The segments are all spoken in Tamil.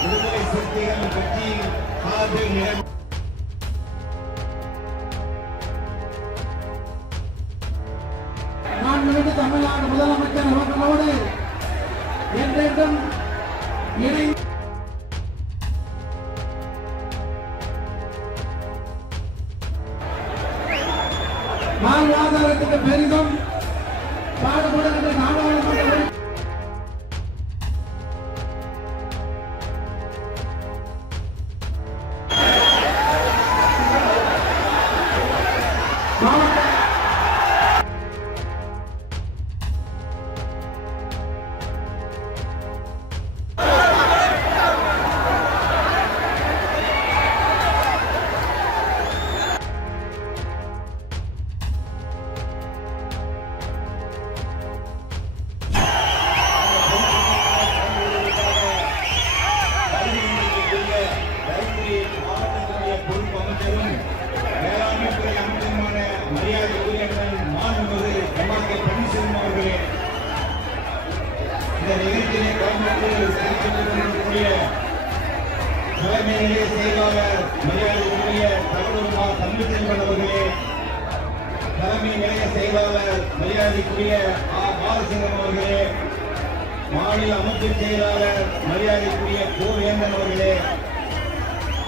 விடுதலை சிறுத்தைகள் கட்சியின் சார்பில் மாண்புமிகு தமிழ்நாடு முதலமைச்சர் அவர்களோடு என்றென்றும் இணைந்து வாழ்வாதாரத்துக்கு பெரிதும் பாடுபடுகின்ற நாடாளுமன்ற நிகழ்ச்சியை தலைமை நிலைய செயலாளர் மரியாதைக்குரிய தகவல்மா தம்பிச்செல்வன் அவர்களே, தலைமை நிலைய செயலாளர் மரியாதைக்குரிய பாலசிங்கம் அவர்களே, மாநில அமைப்பு செயலாளர் மரியாதைக்குரிய கோவேந்தன் அவர்களே,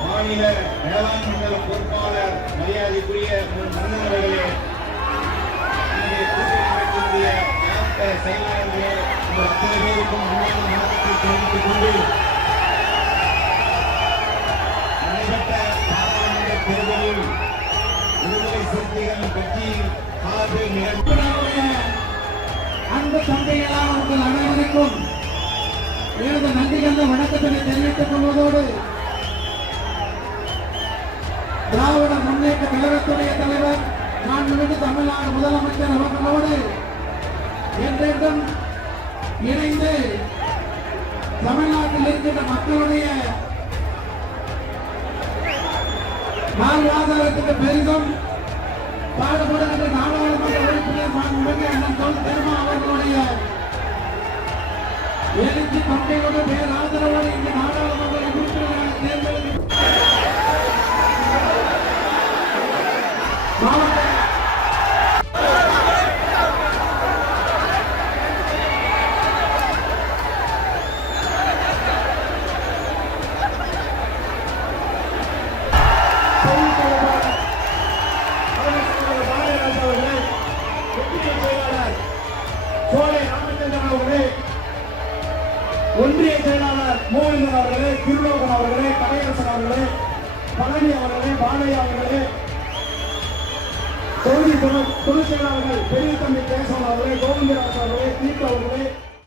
மாநில வேளாண் மண்டல பொறுப்பாளர் மரியாதைக்குரிய மன்னன் அவர்களே, செயலாளர்களே, அத்தனை பேருக்கும் முன்னாள் வணக்கத்தை தெரிவித்துக் கொண்டு நடைபெற்ற பாராளுமன்ற தேர்தலில் விடுதலை சிறுத்தைகள் கட்சியின் சார்பில் அன்பு தந்தைகளான உங்கள் அனைவருக்கும் எனது நன்றி கண்ட வணக்கத்தினை தெரிவித்துக் கொள்வதோடு திராவிட முன்னேற்ற கழகத்துடைய தலைவர் மாண்புமிகு தமிழ்நாடு முதலமைச்சர் அவர்களோடு என்றென்றும் இணைந்து தமிழ்நாட்டில் இருக்கின்ற மக்களுடைய வாழ்வாதாரத்துக்கு பெரிதும் பாடுபடுகின்ற நாடாளுமன்ற உறுப்பினர் மாண்புமிகு அண்ணன் தொல் திருமா அவர்களுடைய எழுச்சி பங்கையோடு பேராதரவோடு இந்த நாடாளுமன்ற உறுப்பினர்களை தேர்ந்தெடுத்து ஒன்றிய செயலாளர் மோகன் அவர்களே, திருலோகன் அவர்களே, கலையரசன் அவர்களே, பழனி அவர்களே, பாலையா அவர்களே, தொகுதி பொதுச் செயலாளர்கள் பெரிய தம்பி கேசவன் அவர்களே, கோவிந்தராஜ் அவர்களே, தீபா அவர்களே,